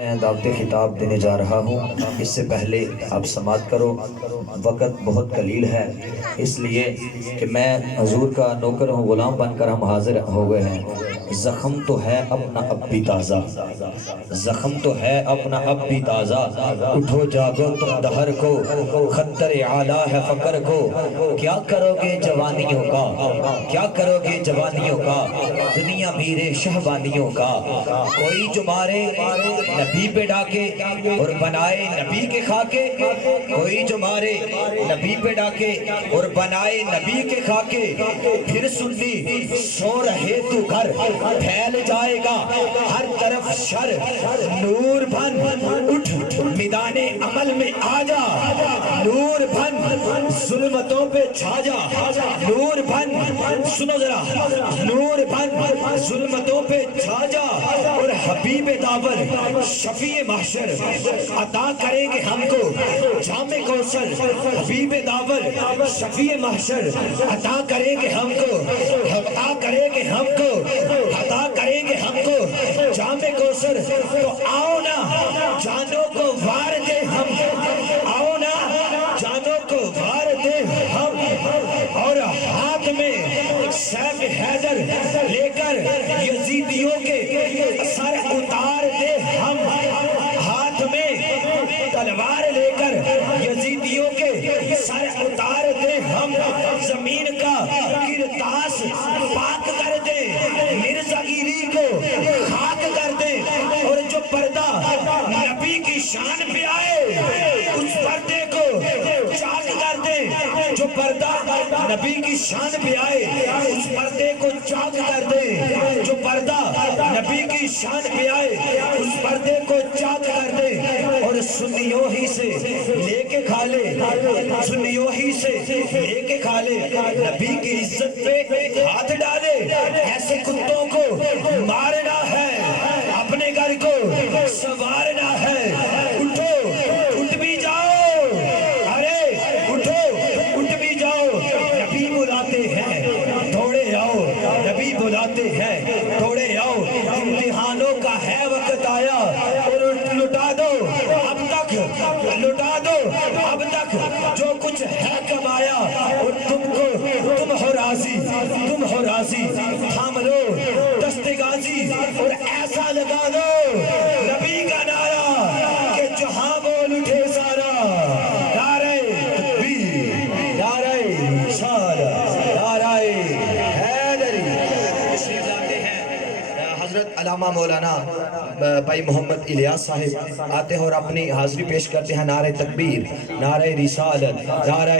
میں دعوت خطاب دینے جا رہا ہوں، اس سے پہلے آپ سماعت کرو۔ وقت بہت قلیل ہے، اس لیے کہ میں حضور کا نوکر ہوں، غلام بن کر ہم حاضر ہو گئے ہیں۔ زخم تو ہے اپنا اب بھی تازہ، زخم تو ہے اپنا اب بھی تازہ، اٹھو جاگو تم دہر کو، خطر اعلیٰ ہے فقر کو۔ کیا کرو گے جوانیوں کا، کیا کرو گے جوانیوں کا، دنیا میرے شہبانیوں کا۔ کوئی جو مارے نبی پہ ڈاکے اور بنائے نبی کے خاکے، کوئی جو مارے نبی پہ ڈاکے اور بنائے نبی کے خاکے، پھر سنی سو رہے تو گھر پھیل جائے گا ہر طرف شر۔ نور بن اٹھ میدان عمل میں آ جا، نور بن ظلمتوں پہ چھا جا، نور بن سنو ذرا، نور بن ظلمتوں پہ چھا جا، اور حبیب داور شفیع محشر عطا کریں گے ہم کو جام کوثر۔ حبیب داور شفیع محشر عطا کریں گے ہم کو، عطا کریں گے ہم کو، عطا کریں گے ہم کو جام کوثر۔ تو آؤ نا جانوں کو وار دے ہم، آؤ نا جانوں کو وار دے ہم، اور ہاتھ میں سیف حیدر لے کر یزیدیوں کے سر اتار دے ہم، ہاتھ میں تلوار لے کر یزیدیوں کے سر اتار دے ہم۔ زمین کا کرتاس پاک کر دے، مرزا گیری کو خاک کر دے، اور جو پردہ نبی کی شان پہ آئے اس پردے کو چاک کر دے، جو پردہ نبی کی شان پہ آئے اس پردے کو چاک کر دے، جو پردہ نبی کی شان پہ آئے اس پردے کو چاک کر دے، اور سنیوں ہی سے لے کے کھا لے، سنیوں ہی سے لے کے کھا لے، نبی کی عزت پہ ہاتھ ڈالے۔ ایسے کتوں کو مارنا ہے، اپنے گھر کو سنوارنا ہے۔ اٹھو اٹھ بھی جاؤ، ارے اٹھو اٹھ بھی جاؤ، نبی بلاتے ہیں توڑے آؤ، نبی بلاتے ہیں توڑے آؤ۔ امتحانوں کا ہے وقت آیا، اور لٹا دو اب تک، لٹا دو اب تک جو کچھ ہے کمایا، اور تم ہو راضی، تم ہو راضی۔ تھام لو دست غازی اور ایسا لگا دو نبی کا نعرہ کہ جہاں بول اٹھے سارا، نعرہ تکبیر، نعرہ رسالت، نعرہ حیدری۔ تشریف لاتے ہیں حضرت علامہ مولانا بھائی محمد الیاس صاحب آتے ہیں اور اپنی حاضری پیش کرتے ہیں۔ نعرہ تکبیر، نعرہ رسالت، نعرہ